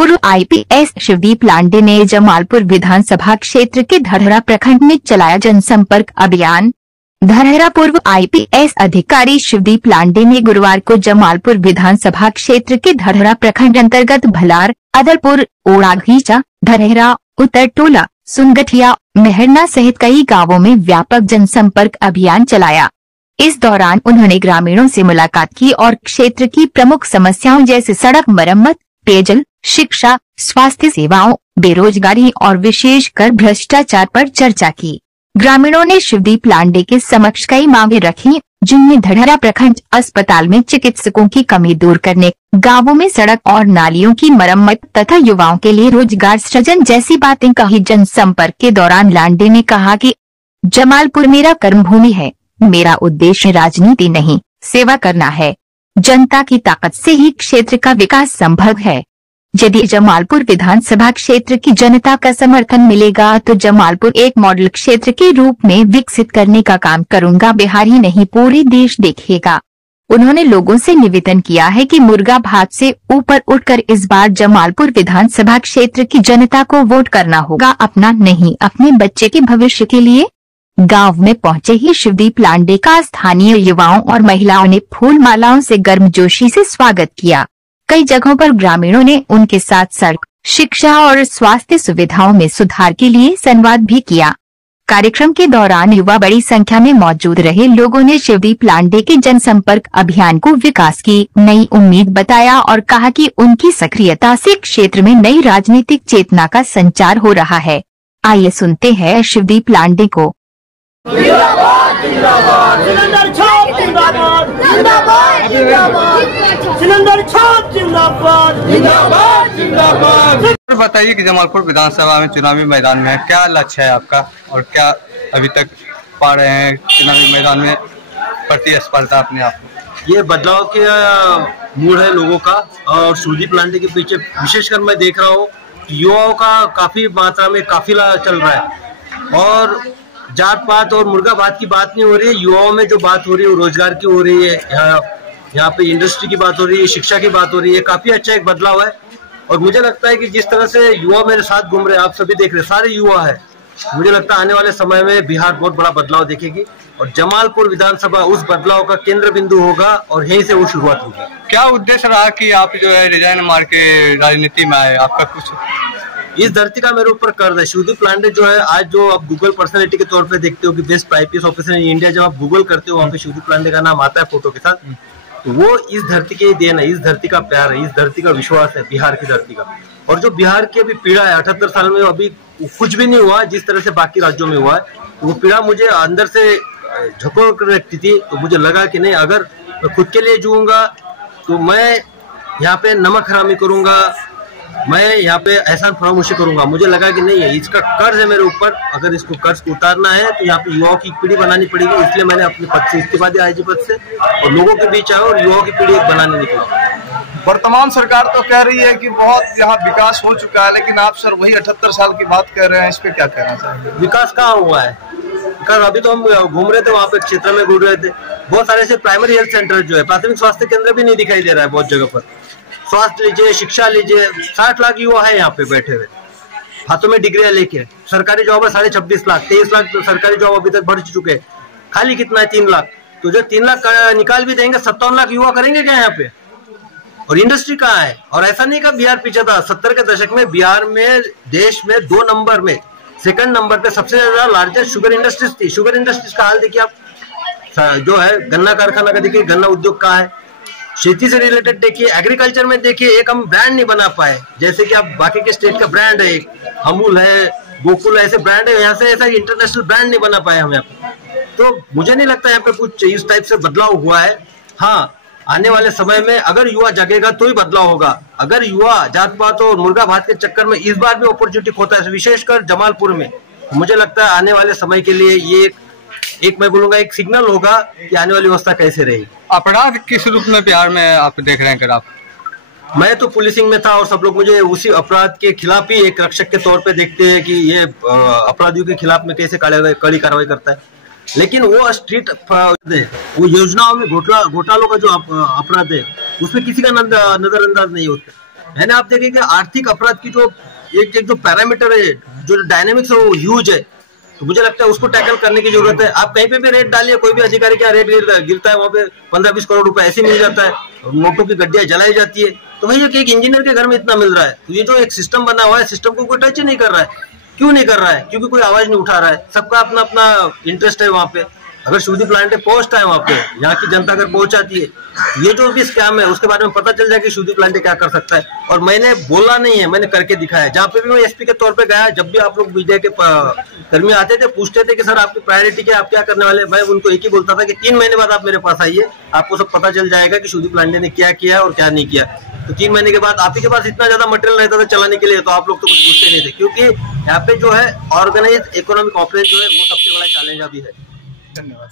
पूर्व आईपीएस शिवदीप लांडे ने जमालपुर विधानसभा क्षेत्र के धरहरा प्रखंड में चलाया जनसंपर्क अभियान। धरहरा पूर्व आईपीएस अधिकारी शिवदीप लांडे ने गुरुवार को जमालपुर विधानसभा क्षेत्र के धरहरा प्रखंड अंतर्गत भलार, अदलपुर, ओड़ाघीचा, धरहरा, उत्तर टोला, सुनगठिया, मेहरना सहित कई गांवों में व्यापक जनसंपर्क अभियान चलाया। इस दौरान उन्होंने ग्रामीणों से मुलाकात की और क्षेत्र की प्रमुख समस्याओं जैसे सड़क मरम्मत, पेयजल, शिक्षा, स्वास्थ्य सेवाओं, बेरोजगारी और विशेषकर भ्रष्टाचार पर चर्चा की। ग्रामीणों ने शिवदीप लांडे के समक्ष कई मांगे रखी, जिनमें धरहरा प्रखंड अस्पताल में चिकित्सकों की कमी दूर करने, गांवों में सड़क और नालियों की मरम्मत तथा युवाओं के लिए रोजगार सृजन जैसी बातें कही। जनसंपर्क के दौरान लांडे ने कहा कि जमालपुर मेरा कर्मभूमि है, मेरा उद्देश्य राजनीति नहीं, सेवा करना है। जनता की ताकत से ही क्षेत्र का विकास संभव है। यदि जमालपुर विधानसभा क्षेत्र की जनता का समर्थन मिलेगा तो जमालपुर एक मॉडल क्षेत्र के रूप में विकसित करने का काम करूंगा। बिहार ही नहीं, पूरे देश देखेगा। उन्होंने लोगों से निवेदन किया है कि मुर्गा भात से ऊपर उठकर इस बार जमालपुर विधानसभा क्षेत्र की जनता को वोट करना होगा, अपना नहीं, अपने बच्चे के भविष्य के लिए। गांव में पहुंचे ही शिवदीप लांडे का स्थानीय युवाओं और महिलाओं ने फूल मालाओं से गर्मजोशी से स्वागत किया। कई जगहों पर ग्रामीणों ने उनके साथ सड़क, शिक्षा और स्वास्थ्य सुविधाओं में सुधार के लिए संवाद भी किया। कार्यक्रम के दौरान युवा बड़ी संख्या में मौजूद रहे। लोगों ने शिवदीप लांडे के जनसंपर्क अभियान को विकास की नई उम्मीद बताया और कहा कि उनकी सक्रियता से क्षेत्र में नई राजनीतिक चेतना का संचार हो रहा है। आइए सुनते हैं शिवदीप लांडे को। जिंदाबाद जिंदाबाद सिलेंडर छाप जिंदाबाद जिंदाबाद जिंदाबाद सिलेंडर छाप जिंदाबाद जिंदाबाद जिंदाबाद। बताइए कि जमालपुर विधानसभा में चुनावी मैदान में है, क्या लक्ष्य है आपका और क्या अभी तक पा रहे हैं चुनावी मैदान में प्रतिस्पर्धा अपने आप? ये बदलाव के मूड है लोगों का और शिवदीप लांडे के पीछे विशेषकर मैं देख रहा हूँ युवाओं का काफी मात्रा में काफिला चल रहा है और जात पात और मुर्गा भात की बात नहीं हो रही है। युवाओं में जो बात हो रही है वो रोजगार की हो रही है, यहाँ पे इंडस्ट्री की बात हो रही है, शिक्षा की बात हो रही है। काफी अच्छा एक बदलाव है और मुझे लगता है कि जिस तरह से युवा मेरे साथ घूम रहे हैं, आप सभी देख रहे हैं, सारे युवा है। मुझे लगता है आने वाले समय में बिहार बहुत बड़ा बदलाव देखेगी और जमालपुर विधानसभा उस बदलाव का केंद्र बिंदु होगा और यहीं से वो शुरुआत होगी। क्या उद्देश्य रहा कि आप जो है रिजाइन मार के राजनीति में आए? आपका कुछ इस धरती का मेरे ऊपर कर्ज है। शिवदीप लांडे जो है, आज जो आप गूगल पर्सनैलिटी के तौर पे देखते हो कि best IPS officer in India, जब आप गूगल करते हो वहाँ पे शिवदीप लांडे का नाम आता है फोटो के साथ, तो वो इस धरती की देन है, इस धरती का प्यार है, इस धरती का विश्वास है, बिहार की धरती का। और जो बिहार की अभी पीड़ा है 78 साल में, अभी कुछ भी नहीं हुआ जिस तरह से बाकी राज्यों में हुआ है, वो पीड़ा मुझे अंदर से झकोड़ कर रखती थी। तो मुझे लगा कि नहीं, अगर मैं खुद के लिए जीऊंगा तो मैं यहाँ पे नमक हरामी करूंगा, मैं यहाँ पे एहसान फरामोशी करूंगा। मुझे लगा कि नहीं है, इसका कर्ज है मेरे ऊपर, अगर इसको कर्ज को उतारना है तो यहाँ पे युवाओं की पीढ़ी बनानी पड़ेगी। इसलिए मैंने अपने पद से इस्तीफा दिया, आईजी पद से, और लोगों के बीच आया और युवाओं की पीढ़ी एक बनाने निकला। वर्तमान सरकार तो कह रही है कि बहुत यहाँ विकास हो चुका है, लेकिन आप सर वही 78 साल की बात कर रहे हैं, इस पे क्या कहना चाहिए? विकास कहाँ हुआ है? अभी तो हम घूम रहे थे, वहाँ पे क्षेत्र में घूम रहे थे, बहुत सारे ऐसे प्राइमरी हेल्थ सेंटर जो है, प्राथमिक स्वास्थ्य केंद्र भी नहीं दिखाई दे रहा है बहुत जगह पर। स्वास्थ्य लीजिए, शिक्षा लीजिए, 60 लाख युवा है यहाँ पे बैठे हुए, हाथों में डिग्रियां लेके। सरकारी जॉब है 26.5 लाख, 23 लाख तो सरकारी जॉब अभी तक बढ़ चुके हैं। खाली कितना है? 3 लाख। तो जो 3 लाख निकाल भी देंगे, 57 लाख युवा करेंगे क्या यहाँ पे? और इंडस्ट्री कहाँ है? और ऐसा नहीं का बिहार पीछे था। 70 के दशक में बिहार में देश में 2 नंबर में, सेकंड नंबर पे सबसे ज्यादा लार्जेस्ट शुगर इंडस्ट्रीज थी। शुगर इंडस्ट्रीज का हाल देखिए आप, जो है गन्ना कारखाना का देखिए, गन्ना उद्योग का है, खेती से रिलेटेड देखिए, एग्रीकल्चर में देखिए, एक हम ब्रांड नहीं बना पाए। जैसे कि आप बाकी के स्टेट का ब्रांड है, एक अमूल है, गोकुल है, ऐसे ब्रांड है, यहाँ से ऐसा इंटरनेशनल ब्रांड नहीं बना पाए हम यहाँ पे। तो मुझे नहीं लगता यहाँ पे कुछ इस टाइप से बदलाव हुआ है। हाँ, आने वाले समय में अगर युवा जगेगा तो ही बदलाव होगा। अगर युवा जात पात और मुर्गा भात के चक्कर में इस बार भी अपॉर्चुनिटी खोता है, विशेषकर जमालपुर में, मुझे लगता है आने वाले समय के लिए ये एक मैं बोलूंगा एक सिग्नल होगा कि आने वाली व्यवस्था कैसे रहेगी। अपराध किस रूप में बिहार में आप देख रहे हैं? अगर आप, मैं तो पुलिसिंग में था और सब लोग मुझे उसी अपराध के खिलाफ ही एक रक्षक के तौर पे देखते हैं कि ये अपराधियों के खिलाफ में कैसे कड़ी कार्रवाई करता है। लेकिन वो स्ट्रीट वो योजनाओं में घोटालों का जो अपराध है, उसमें किसी का नजरअंदाज नहीं होता। मैंने आप देखें कि आर्थिक अपराध की जो एक जो पैरामीटर है, जो डायनेमिक्स है वो ह्यूज है। तो मुझे लगता है उसको टैकल करने की जरूरत है। आप कहीं पे भी रेट डालिए, कोई भी अधिकारी का रेट गिरता है वहाँ पे 15-20 करोड़ रुपए ऐसे मिल जाता है, नोटों की गड्डियां जलाई जाती है। तो भैया कि एक इंजीनियर के घर में इतना मिल रहा है, तो ये जो एक सिस्टम बना हुआ है, सिस्टम को कोई टच ही नहीं कर रहा है। क्यों नहीं कर रहा है? क्योंकि कोई आवाज नहीं उठा रहा है। सबका अपना अपना इंटरेस्ट है वहाँ पे। अगर शिवदीप लांडे पहुंचता है वहाँ पे, यहाँ की जनता अगर पहुंचाती है, ये जो भी स्कैम है उसके बारे में पता चल जाए कि शिवदीप लांडे क्या कर सकता है। और मैंने बोला नहीं है, मैंने करके दिखाया। जहाँ पे भी मैं एसपी के तौर पे गया, जब भी आप लोग मीडिया के कर्मी आते थे, पूछते थे कि सर आपकी प्रायोरिटी क्या, आप क्या करने वाले, मैं उनको एक ही बोलता था कि 3 महीने बाद आप मेरे पास आइए, आपको सब पता चल जाएगा कि शिवदीप लांडे ने क्या किया और क्या नहीं किया। तो 3 महीने के बाद आप ही के पास इतना ज्यादा मटेरियल रहता था चलाने के लिए, तो आप लोग तो कुछ पूछते नहीं थे। क्योंकि यहाँ पे जो है ऑर्गेनाइज इकोनॉमिक ऑपरेशन जो है वो सबसे बड़ा चैलेंज अभी है। धन्यवाद।